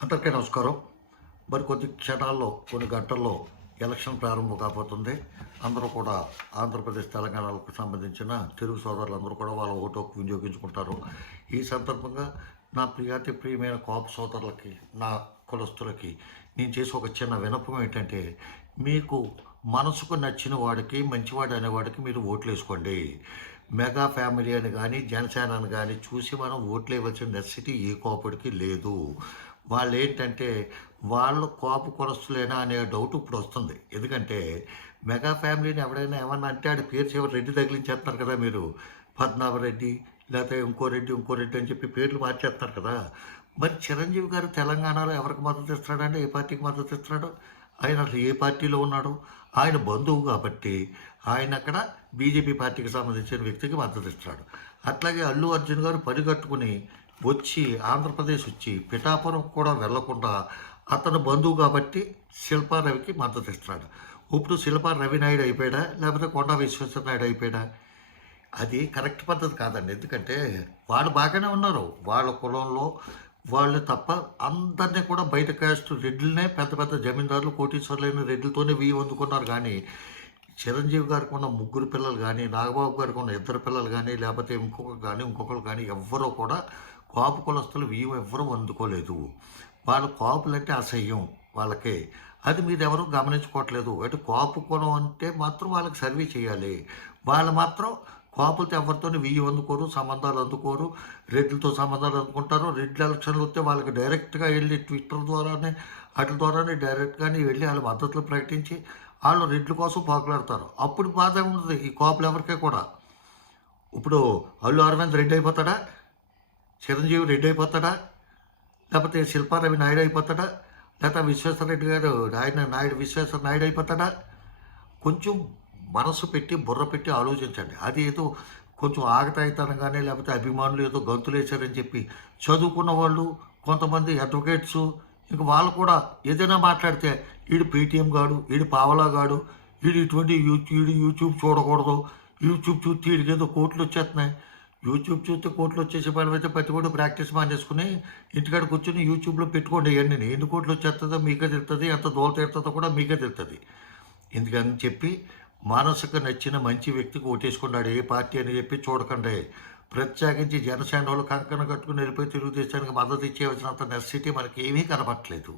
అందరికీ నమస్కారం. మరి కొద్ది క్షణాల్లో, కొన్ని గంటల్లో ఎలక్షన్ ప్రారంభం కాబోతుంది. అందరూ కూడా ఆంధ్రప్రదేశ్, తెలంగాణలకు సంబంధించిన తెలుగు సోదరులందరూ కూడా వాళ్ళ ఓటు హక్కు వినియోగించుకుంటారు. ఈ సందర్భంగా నా ప్రియాతి ప్రియమైన కాపు సోదరులకి, నా కులస్తులకి నేను చేసే ఒక చిన్న విన్నపం ఏంటంటే, మీకు మనసుకు నచ్చిన వాడికి, మంచివాడు అనేవాడికి మీరు ఓట్లు వేసుకోండి. మెగా ఫ్యామిలీ అని కానీ, జనసేన అని కానీ చూసి మనం ఓట్లు వేయవలసిన నెసెసిటీ ఏ కోపడికి లేదు. వాళ్ళేంటంటే, వాళ్ళు కోపు కులస్తులేనా అనే డౌట్ ఇప్పుడు వస్తుంది. ఎందుకంటే మెగా ఫ్యామిలీని ఎవడైనా ఏమన్నా అంటే ఆడి పేరు చివరి రెడ్డి తగిలించేస్తున్నారు కదా మీరు. పద్మనాభరెడ్డి, లేకపోతే ఇంకో రెడ్డి అని చెప్పి పేర్లు మార్చేస్తున్నారు కదా. మరి చిరంజీవి గారు తెలంగాణలో ఎవరికి మద్దతు ఇస్తున్నాడంటే, ఏ పార్టీకి మద్దతు ఇస్తున్నాడు? ఆయన అసలు ఏ పార్టీలో ఉన్నాడు? ఆయన బంధువు కాబట్టి ఆయన అక్కడ బీజేపీ పార్టీకి సంబంధించిన వ్యక్తికి మద్దతు ఇస్తున్నాడు. అట్లాగే అల్లు అర్జున్ గారు పనిగట్టుకుని వచ్చి ఆంధ్రప్రదేశ్ వచ్చి పిఠాపురం కూడా వెళ్లకుండా అతను బంధువు కాబట్టి శిల్పా రవికి మద్దతు ఇస్తున్నాడు. ఇప్పుడు శిల్పా రవి నాయుడు అయిపోయాడా, లేకపోతే కొండా విశ్వేశ్వర నాయుడు అయిపోయాడా? అది కరెక్ట్ పద్ధతి కాదండి. ఎందుకంటే వాళ్ళు బాగానే ఉన్నారు, వాళ్ళ కులంలో వాళ్ళు తప్ప అందరినీ కూడా బయట కాస్ట్ రెడ్లనే పెద్ద పెద్ద జమీందారులు, కోటీశ్వర్లైన రెడ్లతోనే అందుకున్నారు. కానీ చిరంజీవి గారికి ఉన్న ముగ్గురు పిల్లలు కానీ, నాగబాబు గారికి ఉన్న ఇద్దరు పిల్లలు కానీ, లేకపోతే ఇంకొకరు కానీ ఎవ్వరూ కూడా కాపు కులస్తులు ఎవ్వరూ అందుకోలేదు. వాళ్ళు కాపులంటే అసహ్యం వాళ్ళకి. అది మీరు ఎవరు గమనించుకోవట్లేదు. అటు కాపు కులం అంటే మాత్రం వాళ్ళకి సర్వీస్ చేయాలి. వాళ్ళు మాత్రం కాపులతో ఎవరితో అందుకోరు, సంబంధాలు అందుకోరు. రెడ్లతో సంబంధాలు అందుకుంటారు. రెడ్ల ఎలక్షన్లు వస్తే వాళ్ళకి డైరెక్ట్గా వెళ్ళి ట్విట్టర్ ద్వారానే వాటి ద్వారానే డైరెక్ట్గానే వెళ్ళి వాళ్ళ మద్దతులు ప్రకటించి వాళ్ళు రెడ్ల కోసం పాకులాడతారు. అప్పుడు బాధ ఉంటుంది ఈ కాపులు ఎవరికే కూడా. ఇప్పుడు అల్లు అరవింద్ రెడ్డి అయిపోతాడా, చిరంజీవి రెడ్డి అయిపోతాడా, లేకపోతే శిల్పారవి నాయుడు అయిపోతాడా, లేకపోతే విశ్వేశ్వరరెడ్డి గారు విశ్వేశ్వర నాయుడు అయిపోతాడా? కొంచెం మనసు పెట్టి, బుర్ర పెట్టి ఆలోచించండి. అది ఏదో కొంచెం ఆగతాయితనంగానే, లేకపోతే అభిమానులు ఏదో గంతులేశారని చెప్పి చదువుకున్న వాళ్ళు కొంతమంది అడ్వకేట్సు ఇంక వాళ్ళు కూడా ఏదైనా మాట్లాడితే వీడు పేటీఎం గాడు, వీడు పావలా గాడు, వీడు ఇటువంటి యూట్యూబ్ చూడకూడదు, యూట్యూబ్ చూస్తే వీడికి ఏదో కోట్లు వచ్చేస్తున్నాయి. యూట్యూబ్ చూస్తే కోట్లు వచ్చేసి పనివైతే ప్రతి కూడా ప్రాక్టీస్ చేసుకుని ఇంటికాడ కూర్చొని యూట్యూబ్లో పెట్టుకోండి. ఇవన్నీ ఎన్ని కోట్లు వచ్చేస్తుందో మీకే తెలుస్తుంది, ఎంత దోల తీరుతుందో కూడా మీకే తెలుస్తుంది. ఎందుకని చెప్పి మనసుకు నచ్చిన మంచి వ్యక్తికి ఓటేసుకున్నాడు, ఏ పార్టీ అని చెప్పి చూడకండి. ప్రత్యేకించి జనసేన వాళ్ళు కంకణ కట్టుకుని వెళ్ళిపోయి తెలుగుదేశానికి మద్దతు ఇచ్చేవలసినంత నెసెసిటీ మనకి ఏమీ కనపట్లేదు.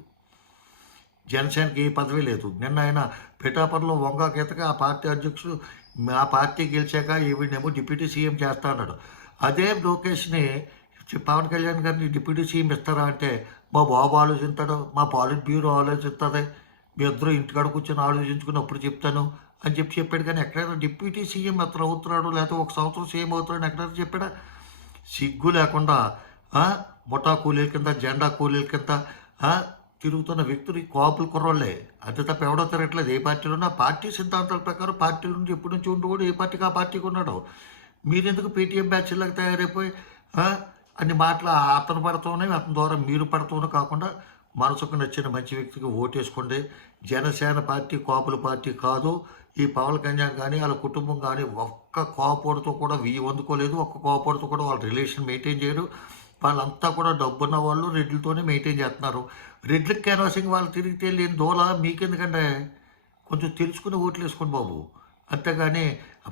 జనసేనకి ఏ పదవి లేదు. నిన్న ఆయన పిఠాపురంలో వంగాకేతగా ఆ పార్టీ అధ్యక్షుడు ఆ పార్టీ గెలిచాక ఈవిడేమో డిప్యూటీ సీఎం చేస్తా అన్నాడు. అదే లోకేష్ని పవన్ కళ్యాణ్ గారిని డిప్యూటీ సీఎం ఇస్తారా అంటే, మా బాబు ఆలోచిస్తాడు, మా పాలిట్ బ్యూరో ఆలోచిస్తుంది, మీ ఇద్దరు ఇంటికాడ కూర్చొని ఆలోచించుకుని అప్పుడు చెప్తాను అని చెప్పాడు. కానీ ఎక్కడైనా డిప్యూటీ సీఎం అతను అవుతున్నాడు, లేకపోతే ఒక సంవత్సరం సీఎం అవుతున్నాడు ఎక్కడైనా చెప్పాడా? సిగ్గు లేకుండా ముఠా కూలీల కింద, జెండా కూలీల కింద తిరుగుతున్న వ్యక్తులు కాపులు కుర్రోళ్ళే. అంతే తప్ప ఎవడో తిరగట్లేదు. ఏ పార్టీలోనా పార్టీ సిద్ధాంతాల ప్రకారం పార్టీ నుంచి ఎప్పటి నుంచి ఉండకూడదు, ఏ పార్టీకి ఆ పార్టీకి ఉన్నాడు. మీరెందుకు పేటీఎం బ్యాచ్లాగా తయారైపోయి అన్ని మాటలు అతను పడుతున్నాయి, అతని ద్వారా మీరు పడుతున్నా కాకుండా మనసుకు నచ్చిన మంచి వ్యక్తికి ఓటేసుకోండి. జనసేన పార్టీ కాపుల పార్టీ కాదు. ఈ పవన్ కళ్యాణ్ కానీ వాళ్ళ కుటుంబం కానీ ఒక్క కోపడితో కూడా అందుకోలేదు. ఒక్క కోపడితో కూడా వాళ్ళ రిలేషన్ మెయింటైన్ చేయరు. వాళ్ళంతా కూడా డబ్బున్న వాళ్ళు రెడ్లతోనే మెయింటైన్ చేస్తున్నారు. రెడ్లకి క్యాన్వాసింగ్ వాళ్ళు తిరిగితే లేని దోల మీకెందుకంటే కొంచెం తెలుసుకుని ఓట్లు వేసుకోండి బాబు. అంతేగాని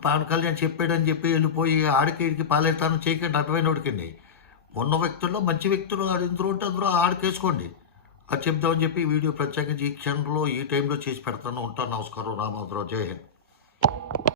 పవన్ కళ్యాణ్ చెప్పాడని చెప్పి వెళ్ళిపోయి ఆడికి పాలేతానం చేయకండి. అటువైన వాడికండి ఉన్న వ్యక్తుల్లో మంచి వ్యక్తులు ఇందులో ఉంటే అందులో ఆడికేసుకోండి. అది చెప్దామని చెప్పి ఈ వీడియో ప్రత్యేకించి ఈ క్షణంలో ఈ టైంలో చేసి పెడతాను. ఉంటాను. నమస్కారం. రామోదరావు. జై హింద్.